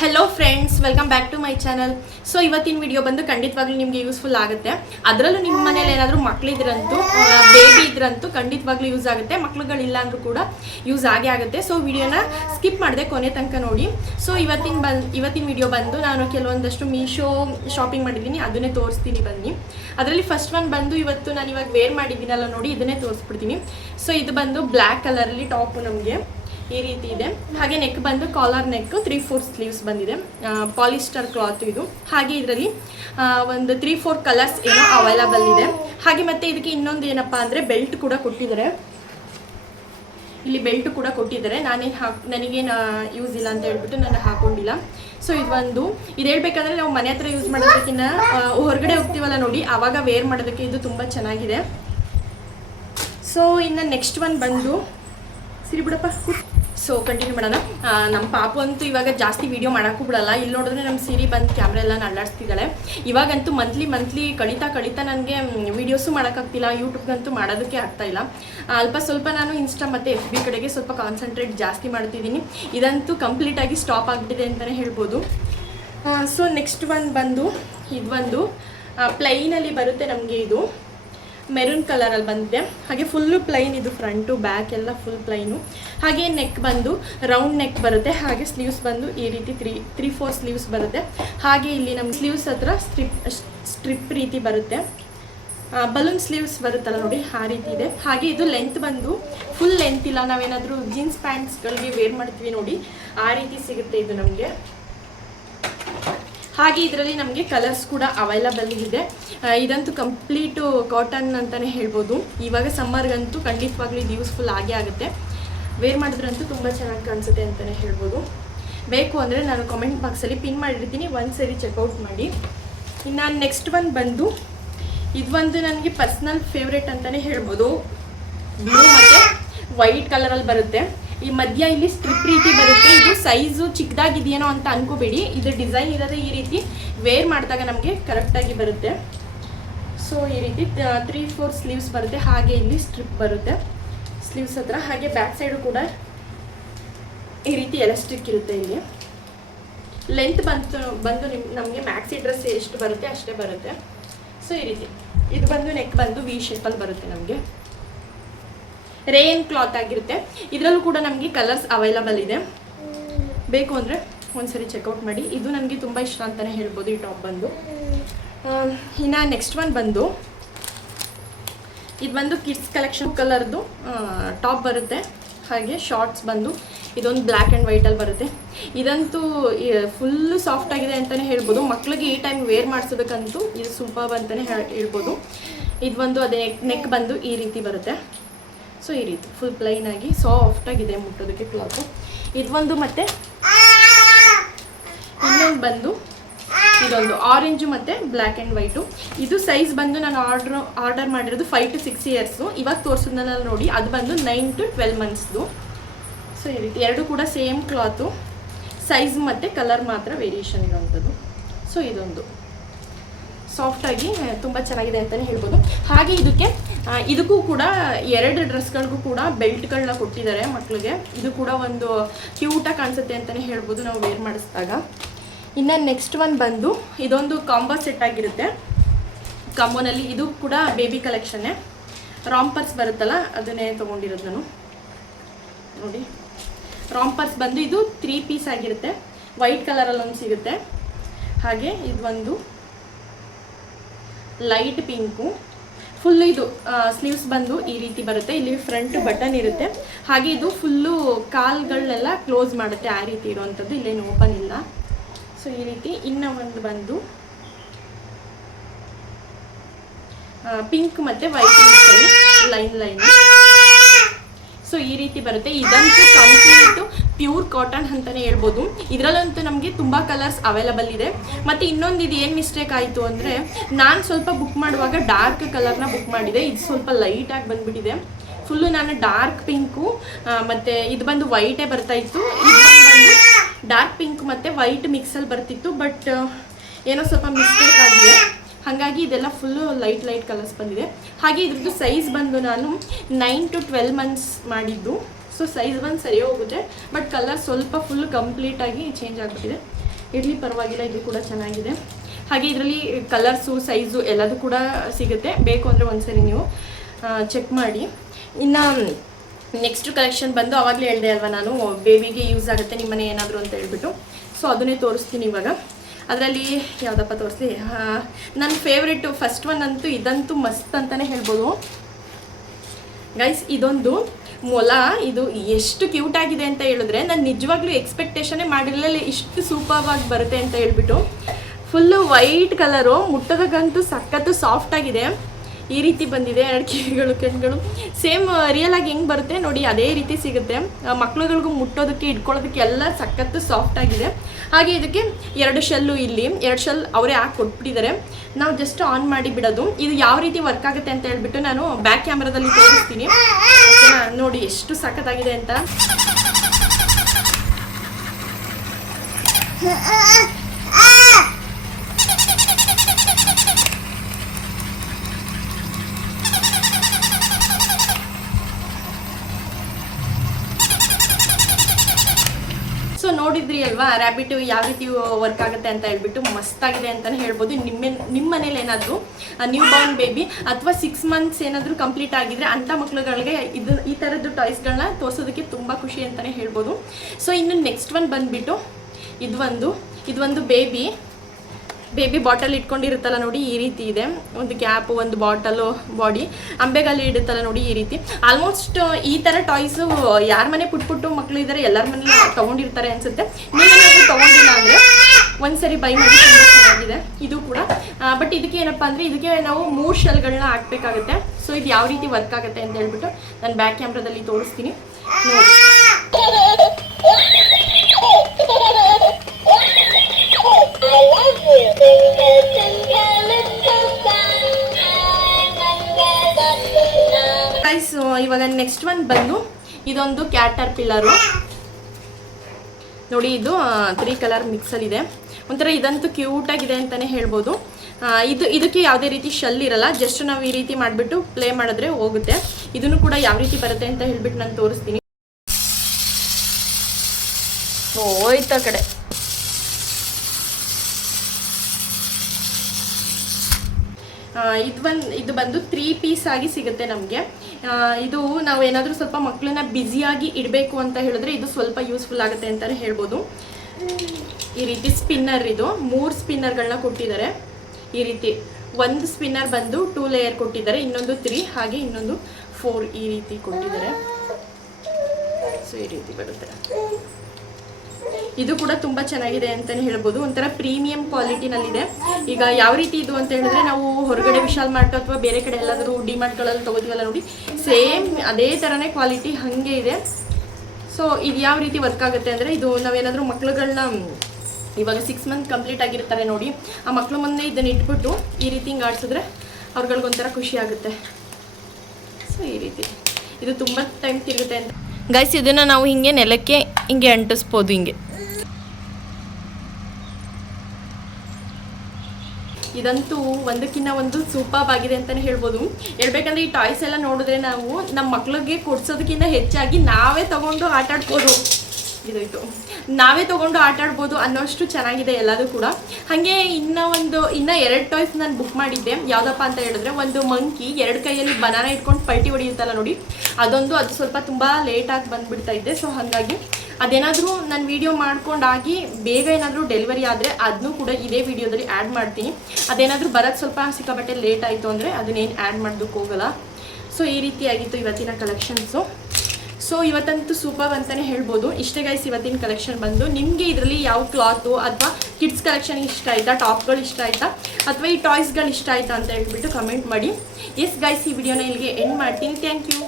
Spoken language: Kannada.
Hello friends, welcome back to my channel. So ಇವತ್ತಿನ ವಿಡಿಯೋ ಬಂದು ಖಂಡಿತವಾಗ್ಲೂ ನಿಮಗೆ ಯೂಸ್ಫುಲ್ ಆಗುತ್ತೆ. ಅದರಲ್ಲೂ ನಿಮ್ಮ ಮನೇಲಿ ಏನಾದರೂ ಮಕ್ಕಳಿದ್ರಂತೂ ಬೇಬಿ ಇದ್ರಂತೂ ಖಂಡಿತವಾಗ್ಲೂ ಯೂಸ್ ಆಗುತ್ತೆ. ಮಕ್ಳುಗಳಿಲ್ಲ ಅಂದರೂ ಕೂಡ ಯೂಸ್ ಆಗೇ ಆಗುತ್ತೆ. ಸೊ ವಿಡಿಯೋನ ಸ್ಕಿಪ್ ಮಾಡಿದೆ, ಕೊನೆ ತನಕ ನೋಡಿ. ಸೊ ಇವತ್ತಿನ ವಿಡಿಯೋ ಬಂದು ನಾನು ಕೆಲವೊಂದಷ್ಟು ಮೀಶೋ ಶಾಪಿಂಗ್ ಮಾಡಿದ್ದೀನಿ, ಅದನ್ನೇ ತೋರಿಸ್ತೀನಿ ಬನ್ನಿ. ಅದರಲ್ಲಿ ಫಸ್ಟ್ ಒನ್ ಬಂದು ಇವತ್ತು ನಾನು ಇವಾಗ ವೇರ್ ಮಾಡಿದ್ದೀನಲ್ಲ ನೋಡಿ, ಇದನ್ನೇ ತೋರಿಸ್ಬಿಡ್ತೀನಿ. ಸೊ ಇದು ಬಂದು ಬ್ಲ್ಯಾಕ್ ಕಲರಲ್ಲಿ ಟಾಪು ನಮಗೆ ಈ ರೀತಿ ಇದೆ. ಹಾಗೆ ನೆಕ್ ಬಂದು ಕಾಲರ್ ನೆಕ್ 3/4 ಸ್ಲೀವ್ಸ್ ಬಂದಿದೆ, ಪಾಲಿಸ್ಟರ್ ಕ್ಲಾತ್ ಇದು. ಹಾಗೆ ಇದರಲ್ಲಿ ಒಂದು 3-4 ಕಲರ್ಸ್ ಏನೋ ಅವೈಲಬಲ್ ಇದೆ. ಹಾಗೆ ಮತ್ತೆ ಇದಕ್ಕೆ ಇನ್ನೊಂದು ಏನಪ್ಪ ಅಂದರೆ ಬೆಲ್ಟ್ ಕೂಡ ಕೊಟ್ಟಿದ್ದಾರೆ. ಇಲ್ಲಿ ಬೆಲ್ಟ್ ಕೂಡ ಕೊಟ್ಟಿದ್ದಾರೆ. ನನಗೇನು ಯೂಸ್ ಇಲ್ಲ ಅಂತ ಹೇಳ್ಬಿಟ್ಟು ನಾನು ಹಾಕೊಂಡಿಲ್ಲ. ಸೊ ಇದು ಹೇಳ್ಬೇಕಂದ್ರೆ ನಾವು ಮನೆ ಹತ್ರ ಯೂಸ್ ಮಾಡೋದಕ್ಕಿಂತ ಹೊರಗಡೆ ಹೋಗ್ತೀವಲ್ಲ ನೋಡಿ, ಆವಾಗ ವೇರ್ ಮಾಡೋದಕ್ಕೆ ಇದು ತುಂಬ ಚೆನ್ನಾಗಿದೆ. ಸೊ ಇನ್ನು ನೆಕ್ಸ್ಟ್ ಒನ್ ಬಂದು ಸಿರಿ ಬಿಡಪ್ಪ. ಸೊ ಕಂಟಿನ್ಯೂ ಮಾಡೋಣ. ನಮ್ಮ ಪಾಪು ಅಂತೂ ಇವಾಗ ಜಾಸ್ತಿ ವೀಡಿಯೋ ಮಾಡೋಕ್ಕೂ ಬಿಡಲ್ಲ. ಇಲ್ಲಿ ನೋಡಿದ್ರೆ ನಮ್ಮ ಸಿರಿ ಬಂದು ಕ್ಯಾಮ್ರಾ ಎಲ್ಲ ನಲ್ಲಾಡಿಸ್ತಿದ್ದಾಳೆ. ಇವಾಗಂತೂ ಮಂತ್ಲಿ ಕಳೀತಾ ನನಗೆ ವೀಡಿಯೋಸು ಮಾಡೋಕ್ಕಾಗ್ತಿಲ್ಲ, ಯೂಟ್ಯೂಬ್ಗಂತೂ ಮಾಡೋದಕ್ಕೆ ಆಗ್ತಾಯಿಲ್ಲ. ಅಲ್ಪ ಸ್ವಲ್ಪ ನಾನು ಇನ್ಸ್ಟಾ ಮತ್ತು FB ಕಡೆಗೆ ಸ್ವಲ್ಪ ಕಾನ್ಸಂಟ್ರೇಟ್ ಜಾಸ್ತಿ ಮಾಡ್ತಿದ್ದೀನಿ. ಇದಂತೂ ಕಂಪ್ಲೀಟಾಗಿ ಸ್ಟಾಪ್ ಆಗಿಬಿಟ್ಟಿದೆ ಅಂತಲೇ ಹೇಳ್ಬೋದು. ಸೊ ನೆಕ್ಸ್ಟ್ ಒನ್ ಬಂದು ಇದೊಂದು ಪ್ಲೈನಲ್ಲಿ ಬರುತ್ತೆ ನಮಗೆ. ಇದು ಮೆರೂನ್ ಕಲರಲ್ಲಿ ಬಂದಿದೆ. ಹಾಗೆ ಫುಲ್ಲು ಪ್ಲೈನ್, ಇದು ಫ್ರಂಟು ಬ್ಯಾಕ್ ಎಲ್ಲ ಫುಲ್ ಪ್ಲೈನು. ಹಾಗೆ ನೆಕ್ ಬಂದು ರೌಂಡ್ ನೆಕ್ ಬರುತ್ತೆ. ಹಾಗೆ ಸ್ಲೀವ್ಸ್ ಬಂದು ಈ ರೀತಿ 3-4 ಸ್ಲೀವ್ಸ್ ಬರುತ್ತೆ. ಹಾಗೆ ಇಲ್ಲಿ ನಮ್ಮ ಸ್ಲೀವ್ಸ್ ಹತ್ರ ಸ್ಟ್ರಿಪ್ ರೀತಿ ಬರುತ್ತೆ, ಬಲೂನ್ ಸ್ಲೀವ್ಸ್ ಬರುತ್ತಲ್ಲ ನೋಡಿ, ಆ ರೀತಿ ಇದೆ. ಹಾಗೆ ಇದು ಲೆಂತ್ ಬಂದು ಫುಲ್ ಲೆಂತ್ ಇಲ್ಲ, ನಾವೇನಾದರೂ ಜೀನ್ಸ್ ಪ್ಯಾಂಟ್ಸ್ಗಳಿಗೆ ವೇರ್ ಮಾಡ್ತೀವಿ ನೋಡಿ, ಆ ರೀತಿ ಸಿಗುತ್ತೆ ಇದು ನಮಗೆ. ಹಾಗೆ ಇದರಲ್ಲಿ ನಮಗೆ ಕಲರ್ಸ್ ಕೂಡ ಅವೈಲಬಲ್ ಇದೆ. ಇದಂತೂ ಕಂಪ್ಲೀಟು ಕಾಟನ್ ಅಂತಲೇ ಹೇಳ್ಬೋದು. ಇವಾಗ ಸಮ್ಮರ್ಗಂತೂ ಖಂಡಿತವಾಗ್ಲೂ ಇದು ಯೂಸ್ಫುಲ್ ಆಗೇ ಆಗುತ್ತೆ. ವೇರ್ ಮಾಡಿದ್ರಂತೂ ತುಂಬ ಚೆನ್ನಾಗಿ ಕಾಣಿಸುತ್ತೆ ಅಂತಲೇ ಹೇಳ್ಬೋದು. ಬೇಕು ಅಂದರೆ ನಾನು ಕಾಮೆಂಟ್ ಬಾಕ್ಸಲ್ಲಿ ಪಿನ್ ಮಾಡಿರ್ತೀನಿ, ಒಂದು ಸರಿ ಚೆಕ್ಔಟ್ ಮಾಡಿ. ಇನ್ನು ನೆಕ್ಸ್ಟ್ ಒನ್ ಬಂದು ಇದೊಂದು ನನಗೆ ಪರ್ಸ್ನಲ್ ಫೇವ್ರೇಟ್ ಅಂತಲೇ ಹೇಳ್ಬೋದು. ಬ್ಲೂ ಮತ್ತು ವೈಟ್ ಕಲರಲ್ಲಿ ಬರುತ್ತೆ. ಈ ಮಧ್ಯ ಇಲ್ಲಿ ಸ್ಟ್ರಿಪ್ ರೀತಿ ಬರುತ್ತೆ. ಇದು ಸೈಜು ಚಿಕ್ಕದಾಗಿದೆಯೇನೋ ಅಂತ ಅನ್ಕೋಬೇಡಿ, ಇದು ಡಿಸೈನ್ ಇರೋದೇ ಈ ರೀತಿ ವೇರ್ ಮಾಡಿದಾಗ ನಮಗೆ ಕರೆಕ್ಟಾಗಿ ಬರುತ್ತೆ. ಸೊ ಈ ರೀತಿ 3-4 ಸ್ಲೀವ್ಸ್ ಬರುತ್ತೆ. ಹಾಗೆ ಇಲ್ಲಿ ಸ್ಟ್ರಿಪ್ ಬರುತ್ತೆ ಸ್ಲೀವ್ಸ್ ಹತ್ರ. ಹಾಗೆ ಬ್ಯಾಕ್ ಸೈಡು ಕೂಡ ಈ ರೀತಿ ಎಲಾಸ್ಟಿಕ್ ಇರುತ್ತೆ. ಇಲ್ಲಿ ಲೆಂತ್ ಬಂದು ನಮಗೆ ಮ್ಯಾಕ್ಸಿ ಡ್ರೆಸ್ ಎಷ್ಟು ಬರುತ್ತೆ ಅಷ್ಟೇ ಬರುತ್ತೆ. ಸೊ ಈ ರೀತಿ ಇದು ಬಂದು ನೆಕ್ ಬಂದು ವಿ ಶೇಪಲ್ಲಿ ಬರುತ್ತೆ. ನಮಗೆ ರೇನ್ ಕ್ಲಾತ್ ಆಗಿರುತ್ತೆ. ಇದರಲ್ಲೂ ಕೂಡ ನಮಗೆ ಕಲರ್ಸ್ ಅವೈಲಬಲ್ ಇದೆ. ಬೇಕು ಅಂದರೆ ಒಂದ್ಸರಿ ಚೆಕ್ಔಟ್ ಮಾಡಿ. ಇದು ನನಗೆ ತುಂಬ ಇಷ್ಟ ಅಂತಲೇ ಹೇಳ್ಬೋದು ಈ ಟಾಪ್ ಬಂದು. ಇನ್ನು ನೆಕ್ಸ್ಟ್ ಒನ್ ಬಂದು ಇದು ಬಂದು ಕಿಡ್ಸ್ ಕಲೆಕ್ಷನ್ ಕಲರ್ದು ಟಾಪ್ ಬರುತ್ತೆ. ಹಾಗೆ ಶಾರ್ಟ್ಸ್ ಬಂದು ಇದೊಂದು ಬ್ಲ್ಯಾಕ್ ಆ್ಯಂಡ್ ವೈಟಲ್ಲಿ ಬರುತ್ತೆ. ಇದಂತೂ ಫುಲ್ಲು ಸಾಫ್ಟ್ ಆಗಿದೆ ಅಂತಲೇ ಹೇಳ್ಬೋದು. ಮಕ್ಕಳಿಗೆ ಈ ಟೈಮ್ ವೇರ್ ಮಾಡಿಸೋದಕ್ಕಂತೂ ಇದು ಸೂಪರ್ ಅಂತಲೇ ಹೇಳ್ಬೋದು. ಇದು ಒಂದು ಅದೇ ನೆಕ್ ಬಂದು ಈ ರೀತಿ ಬರುತ್ತೆ. ಸೊ ಈ ರೀತಿ ಫುಲ್ ಪ್ಲೈನ್ ಆಗಿ ಸಾಫ್ಟಾಗಿದೆ ಮುಟ್ಟೋದಕ್ಕೆ ಕ್ಲಾತು. ಇದೊಂದು ಮತ್ತು ಇನ್ನೊಂದು ಬಂದು ಇದೊಂದು ಆರೆಂಜು ಮತ್ತು ಬ್ಲ್ಯಾಕ್ ಆ್ಯಂಡ್ ವೈಟು. ಇದು ಸೈಜ್ ಬಂದು ನಾನು ಆರ್ಡರ್ ಮಾಡಿರೋದು 5 to 6 ಇಯರ್ಸು. ಇವಾಗ ತೋರಿಸೋದನ್ನ ನೋಡಿ, ಅದು ಬಂದು 9 to 12 ಮಂತ್ಸ್ದು. ಸೊ ಈ ರೀತಿ ಎರಡು ಕೂಡ ಸೇಮ್ ಕ್ಲಾತು, ಸೈಜ್ ಮತ್ತು ಕಲರ್ ಮಾತ್ರ ವೇರಿಯೇಷನ್ ಇರೋವಂಥದ್ದು. ಸೊ ಇದೊಂದು ಸಾಫ್ಟಾಗಿ ತುಂಬ ಚೆನ್ನಾಗಿದೆ ಅಂತಲೇ ಹೇಳ್ಬೋದು. ಹಾಗೆ ಇದಕ್ಕೂ ಕೂಡ 2 ಡ್ರೆಸ್ಗಳಿಗೂ ಕೂಡ ಬೆಲ್ಟ್ಗಳನ್ನ ಕೊಟ್ಟಿದ್ದಾರೆ ಮಕ್ಕಳಿಗೆ. ಇದು ಕೂಡ ಒಂದು ಕ್ಯೂಟಾಗಿ ಕಾಣಿಸುತ್ತೆ ಅಂತಲೇ ಹೇಳ್ಬೋದು ನಾವು ವೇರ್ ಮಾಡಿಸಿದಾಗ. ಇನ್ನು ನೆಕ್ಸ್ಟ್ ಒನ್ ಬಂದು ಇದೊಂದು ಕಾಂಬೋ ಸೆಟ್ ಆಗಿರುತ್ತೆ. ಕಾಂಬೋನಲ್ಲಿ ಇದು ಕೂಡ ಬೇಬಿ ಕಲೆಕ್ಷನ್ನೇ. ರಾಂಪರ್ಸ್ ಬರುತ್ತಲ್ಲ, ಅದನ್ನೇ ತೊಗೊಂಡಿರೋದು ನಾನು ನೋಡಿ. ರಾಂಪರ್ಸ್ ಬಂದು ಇದು 3 ಪೀಸ್ ಆಗಿರುತ್ತೆ. ವೈಟ್ ಕಲರಲ್ಲೊಂದು ಸಿಗುತ್ತೆ. ಹಾಗೆ ಇದೊಂದು ಲೈಟ್ ಪಿಂಕು. ಫುಲ್ಲು ಇದು ಸ್ಲೀವ್ಸ್ ಬಂದು ಈ ರೀತಿ ಬರುತ್ತೆ. ಇಲ್ಲಿ ಫ್ರಂಟ್ ಬಟನ್ ಇರುತ್ತೆ. ಹಾಗೆ ಇದು ಫುಲ್ಲು ಕಾಲ್ಗಳನ್ನೆಲ್ಲ ಕ್ಲೋಸ್ ಮಾಡುತ್ತೆ, ಆ ರೀತಿ ಇರುವಂಥದ್ದು. ಇಲ್ಲೇನು ಓಪನ್ ಇಲ್ಲ. ಸೊ ಈ ರೀತಿ. ಇನ್ನು ಒಂದು ಬಂದು ಪಿಂಕ್ ಮತ್ತು ವೈಟ್ ಲೈನ್. ಸೊ ಈ ರೀತಿ ಬರುತ್ತೆ. ಇದಂತೂ ಕಂಪ್ಲೀಟು ಪ್ಯೂರ್ ಕಾಟನ್ ಅಂತಲೇ ಹೇಳ್ಬೋದು. ಇದರಲ್ಲಂತೂ ನಮಗೆ ತುಂಬ ಕಲರ್ಸ್ ಅವೈಲಬಲ್ ಇದೆ. ಮತ್ತು ಇನ್ನೊಂದು ಇದು ಏನು ಮಿಸ್ಟೇಕ್ ಆಯಿತು ಅಂದರೆ, ನಾನು ಸ್ವಲ್ಪ ಬುಕ್ ಮಾಡುವಾಗ ಡಾರ್ಕ್ ಕಲರ್ನ ಬುಕ್ ಮಾಡಿದೆ. ಇದು ಸ್ವಲ್ಪ ಲೈಟಾಗಿ ಬಂದುಬಿಟ್ಟಿದೆ. ಫುಲ್ಲು ನಾನು ಡಾರ್ಕ್ ಪಿಂಕು ಮತ್ತು ಇದು ಬಂದು ವೈಟೇ ಬರ್ತಾಯಿತ್ತು. ಇದು ಬಂದು ಡಾರ್ಕ್ ಪಿಂಕ್ ಮತ್ತು ವೈಟ್ ಮಿಕ್ಸಲ್ಲಿ ಬರ್ತಿತ್ತು. ಬಟ್ ಏನೋ ಸ್ವಲ್ಪ ಮಿಸ್ಟೇಕ್ ಆಗಿದೆ. ಹಾಗಾಗಿ ಇದೆಲ್ಲ ಫುಲ್ಲು ಲೈಟ್ ಕಲರ್ಸ್ ಬಂದಿದೆ. ಹಾಗೆ ಇದ್ರದ್ದು ಸೈಜ್ ಬಂದು ನಾನು 9 to 12 ಮಂತ್ಸ್ ಮಾಡಿದ್ದು. ಸೊ ಸೈಜ್ ಬಂದು ಸರಿ ಹೋಗುತ್ತೆ, ಬಟ್ ಕಲರ್ ಸ್ವಲ್ಪ ಫುಲ್ ಕಂಪ್ಲೀಟಾಗಿ ಚೇಂಜ್ ಆಗಿಬಿಟ್ಟಿದೆ. ಇರಲಿ ಪರವಾಗಿಲ್ಲ, ಇದು ಕೂಡ ಚೆನ್ನಾಗಿದೆ. ಹಾಗೆ ಇದರಲ್ಲಿ ಕಲರ್ಸು ಸೈಜು ಎಲ್ಲದೂ ಕೂಡ ಸಿಗುತ್ತೆ. ಬೇಕು ಅಂದರೆ ಒಂದ್ಸರಿ ನೀವು ಚೆಕ್ ಮಾಡಿ. ಇನ್ನು ನೆಕ್ಸ್ಟ್ ಕಲೆಕ್ಷನ್ ಬಂದು ಆವಾಗಲೇ ಹೇಳಿದೆ ಅಲ್ವಾ ನಾನು, ಬೇಬಿಗೆ ಯೂಸ್ ಆಗುತ್ತೆ ನಿಮ್ಮನೆ ಏನಾದರೂ ಅಂತ ಹೇಳ್ಬಿಟ್ಟು. ಸೊ ಅದನ್ನೇ ತೋರಿಸ್ತೀನಿ ಇವಾಗ. ಅದರಲ್ಲಿ ಯಾವುದಪ್ಪ ತೋರಿಸ್ಲಿ, ನನ್ನ ಫೇವ್ರೆಟ್ ಫಸ್ಟ್ ಒನ್ ಅಂತೂ ಇದಂತೂ ಮಸ್ತ್ ಅಂತಲೇ ಹೇಳ್ಬೋದು ಗೈಸ್. ಇದೊಂದು ಮೊಲ, ಇದು ಎಷ್ಟು ಕ್ಯೂಟ್ ಆಗಿದೆ ಅಂತ ಹೇಳಿದ್ರೆ ನಾನು ನಿಜವಾಗ್ಲೂ ಎಕ್ಸ್ಪೆಕ್ಟೇಷನ್ನೇ ಮಾಡಿರಲಿಲ್ಲ ಇಷ್ಟು ಸೂಪರ್ವಾಗಿ ಬರುತ್ತೆ ಅಂತ ಹೇಳ್ಬಿಟ್ಟು. ಫುಲ್ಲು ವೈಟ್ ಕಲರು, ಮುಟ್ಟೋದಕ್ಕಂತೂ ಸಖತ್ತು ಸಾಫ್ಟ್ ಆಗಿದೆ. ಈ ರೀತಿ ಬಂದಿದೆ. 2 ಕಿವಿಗಳು, ಕಣ್ಗಳು ಸೇಮ್ ರಿಯಲ್ ಆಗಿ ಹೆಂಗೆ ಬರುತ್ತೆ ನೋಡಿ ಅದೇ ರೀತಿ ಸಿಗುತ್ತೆ. ಮಕ್ಳುಗಳಿಗೂ ಮುಟ್ಟೋದಕ್ಕೆ ಇಟ್ಕೊಳ್ಳೋದಕ್ಕೆ ಎಲ್ಲ ಸಖತ್ತು ಸಾಫ್ಟ್ ಆಗಿದೆ. ಹಾಗೆ ಇದಕ್ಕೆ 2 ಶೆಲ್ಲು, ಇಲ್ಲಿ 2 ಶೆಲ್ ಅವರೇ ಹಾಕಿ ಕೊಟ್ಬಿಟ್ಟಿದ್ದಾರೆ. ನಾವು ಜಸ್ಟ್ ಆನ್ ಮಾಡಿ ಬಿಡೋದು. ಇದು ಯಾವ ರೀತಿ ವರ್ಕ್ ಆಗುತ್ತೆ ಅಂತ ಹೇಳ್ಬಿಟ್ಟು ನಾನು ಬ್ಯಾಕ್ ಕ್ಯಾಮ್ರಾದಲ್ಲಿ ತೋರಿಸ್ತೀನಿ. ನೋಡಿ ಎಷ್ಟು ಸಖತ್ತಾಗಿದೆ ಅಂತ. ಸೊ ನೋಡಿದ್ರಿ ಅಲ್ವಾ ರ್ಯಾಬಿಟ್ ಯಾವ ರೀತಿ ವರ್ಕ್ ಆಗುತ್ತೆ ಅಂತ ಹೇಳ್ಬಿಟ್ಟು, ಮಸ್ತಾಗಿದೆ ಅಂತಲೇ ಹೇಳ್ಬೋದು. ನಿಮ್ಮ ಮನೇಲಿ ಏನಾದರೂ ನ್ಯೂ ಬಾರ್ನ್ ಬೇಬಿ ಅಥವಾ 6 ಮಂತ್ಸ್ ಏನಾದರೂ ಕಂಪ್ಲೀಟ್ ಆಗಿದ್ರೆ ಅಂಥ ಮಕ್ಳುಗಳಿಗೆ ಈ ಥರದ್ದು ಟಾಯ್ಸ್ಗಳನ್ನ ತೋರಿಸೋದಕ್ಕೆ ತುಂಬ ಖುಷಿ ಅಂತಲೇ ಹೇಳ್ಬೋದು. ಸೊ ಇನ್ನು ನೆಕ್ಸ್ಟ್ ಒನ್ ಬಂದುಬಿಟ್ಟು ಇದು ಒಂದು ಬೇಬಿ ಬಾಟಲ್ ಇಟ್ಕೊಂಡಿರುತ್ತಲ್ಲ ನೋಡಿ, ಈ ರೀತಿ ಇದೆ. ಒಂದು ಕ್ಯಾಪು, ಒಂದು ಬಾಟಲು, ಬಾಡಿ, ಅಂಬೆಗಾಲಿ ಇಡುತ್ತಲ್ಲ ನೋಡಿ ಈ ರೀತಿ. ಆಲ್ಮೋಸ್ಟ್ ಈ ಥರ ಟಾಯ್ಸು ಯಾರ ಮನೆ ಪುಟ್ಟು ಮಕ್ಕಳು ಇದ್ದಾರೆ ಎಲ್ಲರ ಮನೇಲಿ ತೊಗೊಂಡಿರ್ತಾರೆ ಅನಿಸುತ್ತೆ. ನೀವೇನಾದರೂ ತೊಗೊಂಡಿಲ್ಲ ಅಂದರೆ ಒಂದ್ಸರಿ ಬೈ ಮಾಡಿ, ತುಂಬ ಚೆನ್ನಾಗಿದೆ ಇದು ಕೂಡ. ಬಟ್ ಇದಕ್ಕೆ ಏನಪ್ಪ ಅಂದರೆ ಇದಕ್ಕೆ ನಾವು 3 ಶೆಲ್ಗಳನ್ನ ಹಾಕಬೇಕಾಗುತ್ತೆ. ಸೊ ಇದು ಯಾವ ರೀತಿ ವರ್ಕ್ ಆಗುತ್ತೆ ಅಂತ ಹೇಳ್ಬಿಟ್ಟು ನಾನು ಬ್ಯಾಕ್ ಕ್ಯಾಮ್ರಾದಲ್ಲಿ ತೋರಿಸ್ತೀನಿ ನೋಡಿ. ಇವಾಗ ನೆಕ್ಸ್ಟ್ ಒನ್ ಬಂದು ಇದೊಂದು ಕ್ಯಾಟರ್ ಪಿಲ್ಲರು ನೋಡಿ. ಇದು 3 ಕಲರ್ ಮಿಕ್ಸಲ್ಲಿದೆ. ಒಂಥರ ಇದಂತೂ ಕ್ಯೂಟಾಗಿದೆ ಅಂತಲೇ ಹೇಳ್ಬೋದು. ಇದಕ್ಕೆ ಯಾವುದೇ ರೀತಿ ಶೆಲ್ ಇರಲ್ಲ. ಜಸ್ಟ್ ನಾವು ಈ ರೀತಿ ಮಾಡಿಬಿಟ್ಟು ಪ್ಲೇ ಮಾಡಿದ್ರೆ ಹೋಗುತ್ತೆ. ಇದನ್ನು ಕೂಡ ಯಾವ ರೀತಿ ಬರುತ್ತೆ ಅಂತ ಹೇಳ್ಬಿಟ್ಟು ನಾನು ತೋರಿಸ್ತೀನಿ. ಹೋಯ್ತ ಕಡೆ ಇದು ಬಂದು 3 ಪೀಸ್ ಆಗಿ ಸಿಗುತ್ತೆ ನಮಗೆ. ಇದು ನಾವು ಏನಾದರೂ ಸ್ವಲ್ಪ ಮಕ್ಕಳನ್ನ ಬ್ಯುಸಿಯಾಗಿ ಇಡಬೇಕು ಅಂತ ಹೇಳಿದ್ರೆ ಇದು ಸ್ವಲ್ಪ ಯೂಸ್ಫುಲ್ ಆಗುತ್ತೆ ಅಂತಲೇ ಹೇಳ್ಬೋದು. ಈ ರೀತಿ ಸ್ಪಿನ್ನರ್, ಇದು 3 ಸ್ಪಿನ್ನರ್ಗಳನ್ನ ಕೊಟ್ಟಿದ್ದಾರೆ. ಈ ರೀತಿ ಒಂದು ಸ್ಪಿನ್ನರ್ ಬಂದು 2 ಲೇಯರ್ ಕೊಟ್ಟಿದ್ದಾರೆ, ಇನ್ನೊಂದು 3, ಹಾಗೆ ಇನ್ನೊಂದು 4 ಈ ರೀತಿ ಕೊಟ್ಟಿದ್ದಾರೆ. ಸೊ ಈ ರೀತಿ ಬರುತ್ತೆ. ಇದು ಕೂಡ ತುಂಬ ಚೆನ್ನಾಗಿದೆ ಅಂತಲೇ ಹೇಳ್ಬೋದು. ಒಂಥರ ಪ್ರೀಮಿಯಂ ಕ್ವಾಲಿಟಿನಲ್ಲಿದೆ. ಈಗ ಯಾವ ರೀತಿ ಇದು ಅಂತ ಹೇಳಿದ್ರೆ ನಾವು ಹೊರಗಡೆ ವಿಶಾಲ್ ಮಾರ್ಟ್ ಅಥವಾ ಬೇರೆ ಕಡೆ ಎಲ್ಲಾದರೂ ಡಿಮಾರ್ಟ್ಗಳಲ್ಲಿ ತೊಗೋತೀವಲ್ಲ ನೋಡಿ, ಸೇಮ್ ಅದೇ ಥರನೇ ಕ್ವಾಲಿಟಿ ಹಾಗೆ ಇದೆ. ಸೊ ಇದು ಯಾವ ರೀತಿ ವರ್ಕ್ ಆಗುತ್ತೆ ಅಂದರೆ, ಇದು ನಾವೇನಾದರೂ ಮಕ್ಳುಗಳನ್ನ ಇವಾಗ 6 ಮಂತ್ ಕಂಪ್ಲೀಟ್ ಆಗಿರ್ತಾರೆ ನೋಡಿ, ಆ ಮಕ್ಳು ಮುಂದೆ ಇದನ್ನು ಇಟ್ಬಿಟ್ಟು ಈ ರೀತಿ ಹಿಂಗೆ ಆಡಿಸಿದ್ರೆ ಅವ್ರಿಗಳ್ಗೊಂಥರ ಖುಷಿ ಆಗುತ್ತೆ. ಸೊ ಈ ರೀತಿ ಇದು ತುಂಬ ಟೈಮ್ ತಿರುಗುತ್ತೆ ಅಂತ ಗೈಸ್. ಇದನ್ನು ನಾವು ಹಿಂಗೆ ನೆಲಕ್ಕೆ ಹಿಂಗೆ ಅಂಟಿಸ್ಬೋದು. ಹಿಂಗೆ ಇದಂತೂ ಒಂದಕ್ಕಿಂತ ಒಂದು ಸೂಪರ್ ಆಗಿದೆ ಅಂತಲೇ ಹೇಳ್ಬೋದು. ಹೇಳ್ಬೇಕಂದ್ರೆ ಈ ಟಾಯ್ಸ್ ಎಲ್ಲ ನೋಡಿದ್ರೆ ನಾವು ನಮ್ಮ ಮಕ್ಳಿಗೆ ಕೊಡ್ಸೋದಕ್ಕಿಂತ ಹೆಚ್ಚಾಗಿ ನಾವೇ ತೊಗೊಂಡು ಆಟಾಡ್ಬೋದು. ನಾವೇ ತೊಗೊಂಡು ಆಟಾಡ್ಬೋದು ಅನ್ನೋಷ್ಟು ಚೆನ್ನಾಗಿದೆ ಎಲ್ಲದೂ ಕೂಡ. ಹಾಗೆ ಇನ್ನೂ 2 ಟಾಯ್ಸ್ ನಾನು ಬುಕ್ ಮಾಡಿದ್ದೆ. ಯಾವುದಪ್ಪ ಅಂತ ಹೇಳಿದ್ರೆ, ಒಂದು ಮಂಕಿ 2 ಕೈಯಲ್ಲಿ ಬನಾನ ಇಟ್ಕೊಂಡು ಪಲ್ಟಿ ಹೊಡಿಯುತ್ತಲ್ಲ ನೋಡಿ, ಅದು ಸ್ವಲ್ಪ ತುಂಬ ಲೇಟಾಗಿ ಬಂದುಬಿಡ್ತಾ ಇದ್ದೆ. ಸೊ ಹಾಗಾಗಿ ಅದೇನಾದರೂ ನಾನು ವೀಡಿಯೋ ಮಾಡ್ಕೊಂಡಾಗಿ ಬೇಗ ಏನಾದರೂ ಡೆಲಿವರಿ ಆದರೆ ಅದನ್ನೂ ಕೂಡ ಇದೇ ವಿಡಿಯೋದಲ್ಲಿ ಆ್ಯಡ್ ಮಾಡ್ತೀನಿ. ಅದೇನಾದರೂ ಬರೋದು ಸ್ವಲ್ಪ ಸಿಕ್ಕಾಪಟ್ಟೆ ಲೇಟ್ ಆಯಿತು ಅಂದರೆ ಅದನ್ನೇನು ಆ್ಯಡ್ ಮಾಡೋದಕ್ಕೆ ಹೋಗಲ್ಲ. ಸೊ ಈ ರೀತಿ ಆಗಿತ್ತು ಇವತ್ತಿನ ಕಲೆಕ್ಷನ್ಸು. ಸೊ ಇವತ್ತಂತೂ ಸೂಪರ್ ಅಂತಲೇ ಹೇಳ್ಬೋದು. ಇಷ್ಟೇ ಗೈಸ್ ಇವತ್ತಿನ ಕಲೆಕ್ಷನ್ ಬಂದು. ನಿಮಗೆ ಇದರಲ್ಲಿ ಯಾವ ಕ್ಲಾತು ಅಥವಾ ಕಿಡ್ಸ್ ಕಲೆಕ್ಷನ್ ಇಷ್ಟ ಆಯಿತಾ, ಟಾಪ್ಗಳು ಇಷ್ಟ ಆಯಿತಾ, ಅಥವಾ ಈ ಟಾಯ್ಸ್ಗಳು ಇಷ್ಟ ಆಯಿತಾ ಅಂತ ಹೇಳ್ಬಿಟ್ಟು ಕಮೆಂಟ್ ಮಾಡಿ. ಎಸ್ ಗೈಸ್, ಈ ವಿಡಿಯೋನ ಇಲ್ಲಿಗೆ ಎಂಡ್ ಮಾಡ್ತೀನಿ. Thank you.